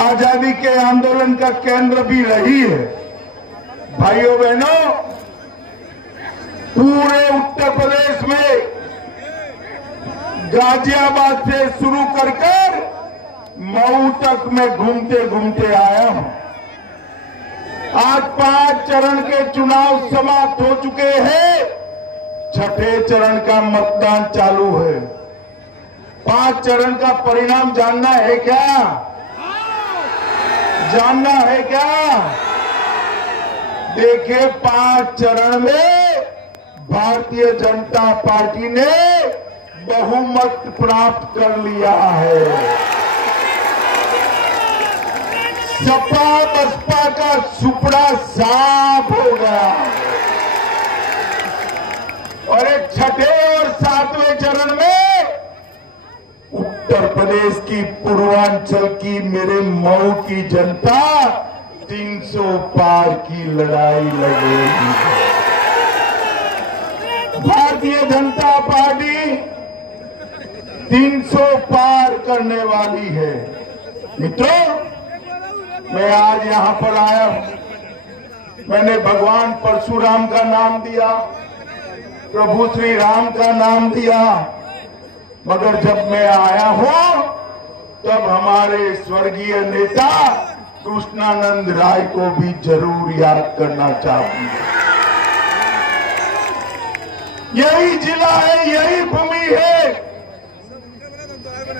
आजादी के आंदोलन का केंद्र भी रही है। भाइयों बहनों, पूरे उत्तर प्रदेश में गाजियाबाद से शुरू कर मऊ तक मैं घूमते घूमते आया हूं। आज 5 चरण के चुनाव समाप्त हो चुके हैं, छठे चरण का मतदान चालू है। 5 चरण का परिणाम जानना है क्या? जानना है क्या? देखिए, 5 चरण में भारतीय जनता पार्टी ने बहुमत प्राप्त कर लिया है। सपा बसपा का सुपड़ा साफ हो गया और एक छठे और 7वें चरण में उत्तर प्रदेश की पूर्वांचल की मेरे मऊ की जनता 300 पार की लड़ाई लड़ेगी। भारतीय जनता पार्टी 300 पार करने वाली है। मित्रों, मैं आज यहां पर आया हूं। मैंने भगवान परशुराम का नाम दिया, प्रभु श्री राम का नाम दिया, मगर जब मैं आया हूं तब हमारे स्वर्गीय नेता कृष्णानंद राय को भी जरूर याद करना चाहूंगा। यही जिला है, यही भूमि है,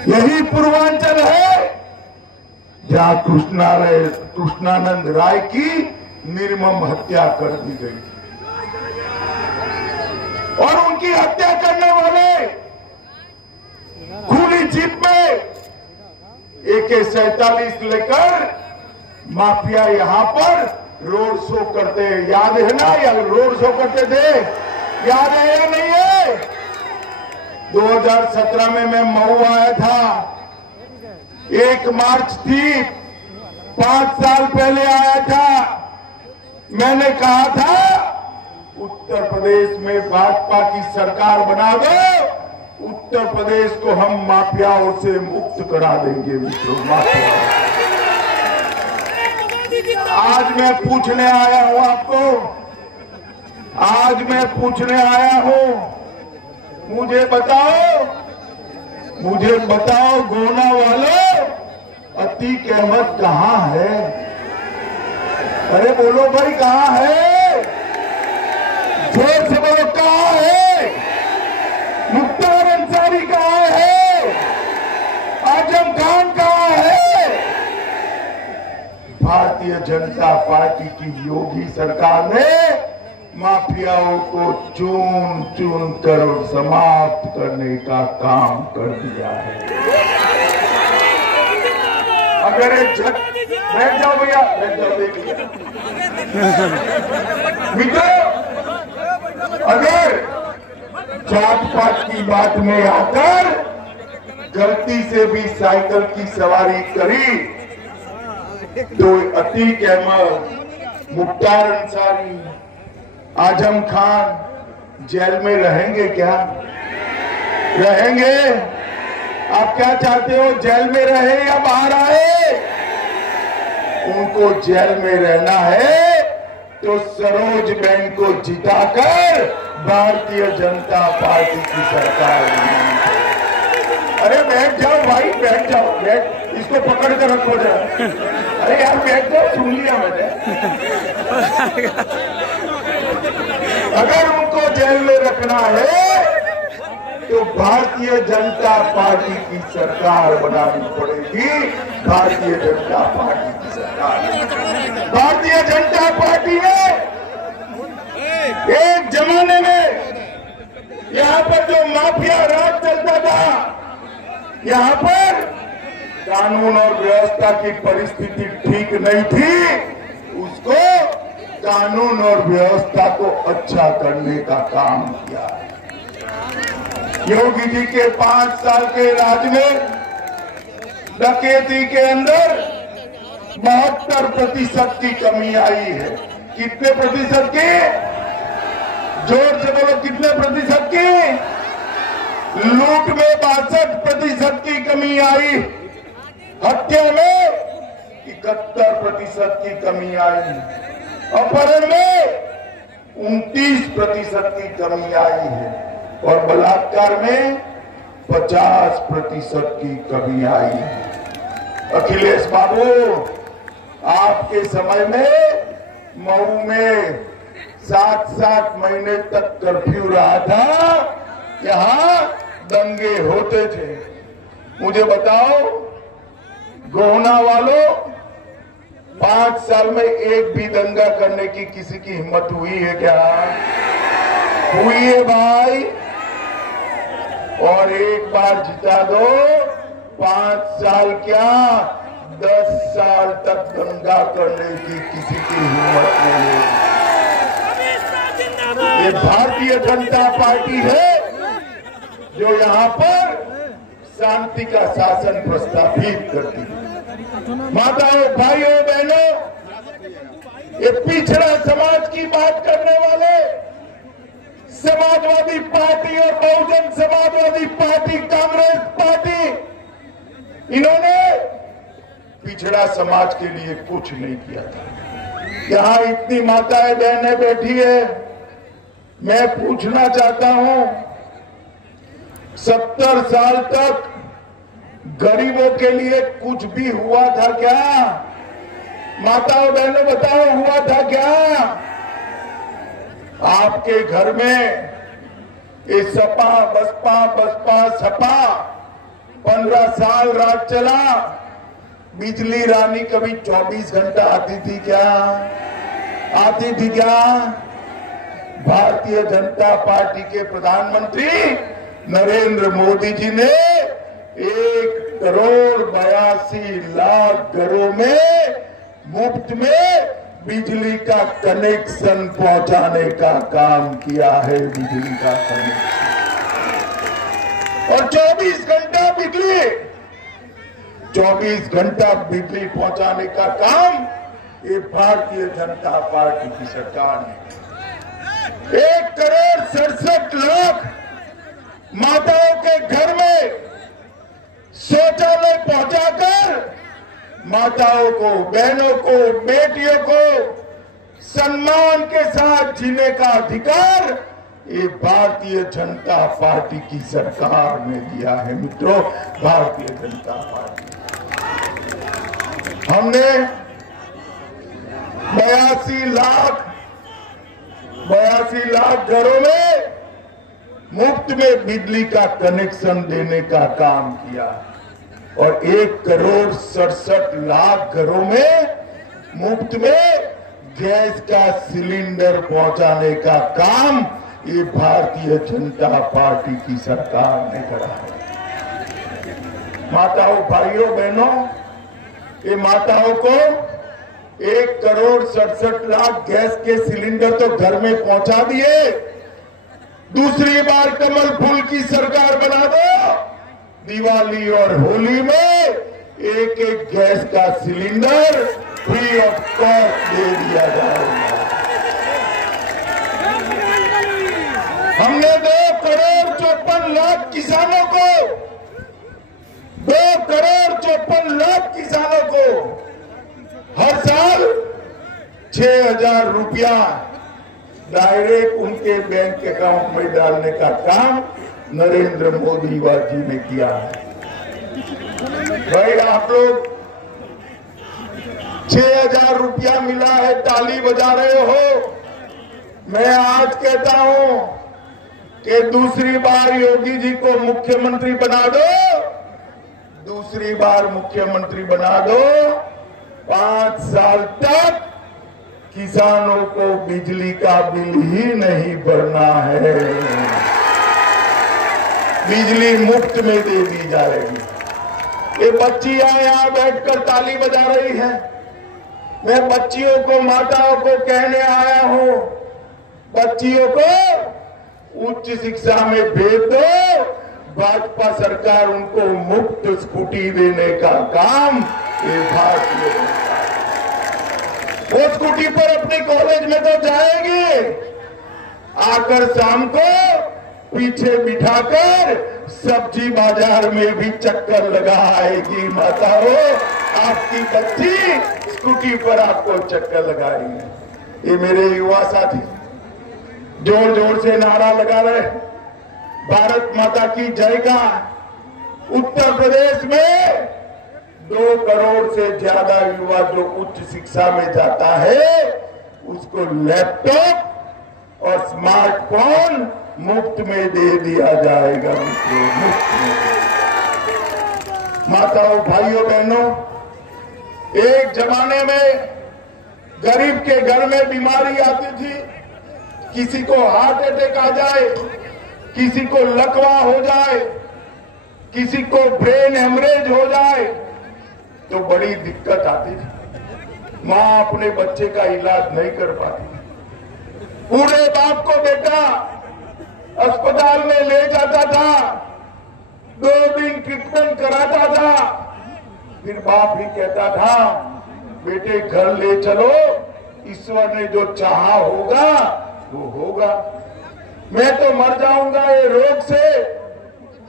यही पूर्वांचल है जहां कृष्णानंद राय की निर्मम हत्या कर दी गई और उनकी हत्या करने वाले खुली जीप में AK-47 लेकर माफिया यहां पर रोड शो करते हैं। याद है ना? या रोड शो करते थे, याद है या नहीं है? 2017 में मैं मऊ आया था, 1 मार्च थी, 5 साल पहले आया था। मैंने कहा था उत्तर प्रदेश में भाजपा की सरकार बना दो, उत्तर प्रदेश को हम माफियाओं से मुक्त करा देंगे। मित्रों, माफिया आज मैं पूछने आया हूं आपको, आज मैं पूछने आया हूं, मुझे बताओ गोना वालों, अतीक अहमद कहां है? अरे बोलो भाई, कहां है? जोर से बोलो, कहां है? मुख्तार अंसारी कहां है? आजम खान कहां है? भारतीय जनता पार्टी की योगी सरकार ने माफियाओं को चुन चुन कर समाप्त करने का काम कर दिया है। अगर बैठ जाओ भैया, बैठ जाओ, देखिए मित्रों, अगर जात पात की बात में आकर गलती से भी साइकिल की सवारी करी तो अतीक अहमद, मुख्तार अंसारी, आजम खान जेल में रहेंगे क्या? रहेंगे? आप क्या चाहते हो, जेल में रहे या बाहर आए? उनको जेल में रहना है तो सरोज बहन को जिताकर भारतीय जनता पार्टी की सरकार बनानी। अरे बैठ जाओ भाई, बैठ जाओ, बैठ, इसको पकड़ कर रखो जरा। अरे यार बैठ जाओ, सुन लिया मैंने। अगर उनको जेल में रखना है तो भारतीय जनता पार्टी की सरकार बनानी पड़ेगी। भारतीय जनता पार्टी की सरकार, भारतीय जनता पार्टी ने एक जमाने में यहाँ पर जो माफिया राज चलता था, यहाँ पर कानून और व्यवस्था की परिस्थिति ठीक नहीं थी, उसको कानून और व्यवस्था को अच्छा करने का काम किया। योगी जी के 5 साल के राज में डकैती के अंदर 72% की कमी आई है। कितने प्रतिशत की? जोर से बोलो, कितने प्रतिशत की? लूट में 62% की कमी आई, हत्या में 70% की कमी आई, अपहरण में 29% की कमी आई है और बलात्कार में 50% की कमी आई है। अखिलेश बाबू, आपके समय में मऊ में 7-7 महीने तक कर्फ्यू रहा था, यहां दंगे होते थे। मुझे बताओ, गोहना वालों, 5 साल में एक भी दंगा करने की किसी की हिम्मत हुई है क्या? हुई है भाई? और एक बार जिता दो, 5 साल क्या 10 साल तक दंगा करने की किसी की हिम्मत नहीं है। ये भारतीय जनता पार्टी है जो यहाँ पर शांति का शासन प्रस्तावित करती है। माताओं, भाइयों, बहनों, ये पिछड़ा समाज की बात करने वाले समाजवादी पार्टी और बहुजन समाजवादी पार्टी, कांग्रेस पार्टी, इन्होंने पिछड़ा समाज के लिए कुछ नहीं किया था। यहाँ इतनी माताएं बहनें बैठी है, मैं पूछना चाहता हूं, 70 साल तक गरीबों के लिए कुछ भी हुआ था क्या? माताओं बहनों, बताओ, हुआ था क्या? आपके घर में ये सपा बसपा सपा 15 साल राज चला। बिजली रानी कभी 24 घंटा आती थी क्या? आती थी क्या? भारतीय जनता पार्टी के प्रधानमंत्री नरेंद्र मोदी जी ने 1,82,00,000 घरों में मुफ्त में बिजली का कनेक्शन पहुंचाने का काम किया है। बिजली का कनेक्शन और 24 घंटा बिजली, 24 घंटा बिजली पहुंचाने का काम ये भारतीय जनता पार्टी की सरकार ने 1,67,00,000 माताओं के घर में शौचालय पहुंचाकर माताओं को, बहनों को, बेटियों को सम्मान के साथ जीने का अधिकार ये भारतीय जनता पार्टी की सरकार ने दिया है। मित्रों, भारतीय जनता पार्टी, हमने 82 लाख घरों में मुफ्त में बिजली का कनेक्शन देने का काम किया और 1,67,00,000 घरों में मुफ्त में गैस का सिलेंडर पहुंचाने का काम ये भारतीय जनता पार्टी की सरकार ने करा है। माताओं, भाइयों, बहनों, ये माताओं को 1,67,00,000 गैस के सिलेंडर तो घर में पहुंचा दिए। दूसरी बार कमल फूल की सरकार बना दो, दिवाली और होली में एक गैस का सिलेंडर फ्री ऑफ कॉस्ट दे दिया जाएगा। हमने 2,54,00,000 किसानों को 2,54,00,000 किसानों को हर साल 6,000 रुपया डायरेक्ट उनके बैंक अकाउंट में डालने का काम नरेंद्र मोदी जी ने किया है। भाई, आप लोग 6,000 रुपया मिला है, ताली बजा रहे हो। मैं आज कहता हूं कि दूसरी बार योगी जी को मुख्यमंत्री बना दो, दूसरी बार मुख्यमंत्री बना दो। 5 साल तक किसानों को बिजली का बिल ही नहीं भरना है, बिजली मुफ्त में दे दी जाएगी। ये बच्चियां यहां बैठकर ताली बजा रही हैं। मैं बच्चियों को, माताओं को कहने आया हूं, बच्चियों को उच्च शिक्षा में भेज दो। भाजपा सरकार उनको मुफ्त स्कूटी देने का काम ये भारतीय, वो स्कूटी पर अपने कॉलेज में तो जाएंगे, आकर शाम को पीछे बिठाकर सब्जी बाजार में भी चक्कर लगाएगी माताओं। आपकी बच्ची स्कूटी पर आपको चक्कर लगाएगी। ये मेरे युवा साथी जोर जोर से नारा लगा रहे भारत माता की जय का। उत्तर प्रदेश में 2 करोड़ से ज्यादा युवा जो उच्च शिक्षा में जाता है उसको लैपटॉप और स्मार्टफोन मुफ्त में दे दिया जाएगा। मुफ्त में। माताओं भाइयों बहनों, एक जमाने में गरीब के घर में बीमारी आती थी, किसी को हार्ट अटैक आ जाए, किसी को लकवा हो जाए, किसी को ब्रेन हेमरेज हो जाए तो बड़ी दिक्कत आती थी। मां अपने बच्चे का इलाज नहीं कर पाती। पूरे बाप को बेटा अस्पताल में ले जाता था, 2 दिन ट्रीटमेंट कराता था, फिर बाप ही कहता था बेटे घर ले चलो, ईश्वर ने जो चाहा होगा वो होगा। मैं तो मर जाऊंगा ये रोग से,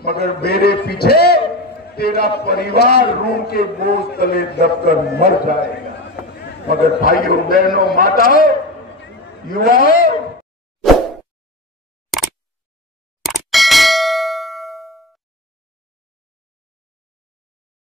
मगर मेरे पीछे तेरा परिवार ऋण के बोझ तले दबकर मर जाएगा। मगर भाइयों बहनों माताओं युवाओं,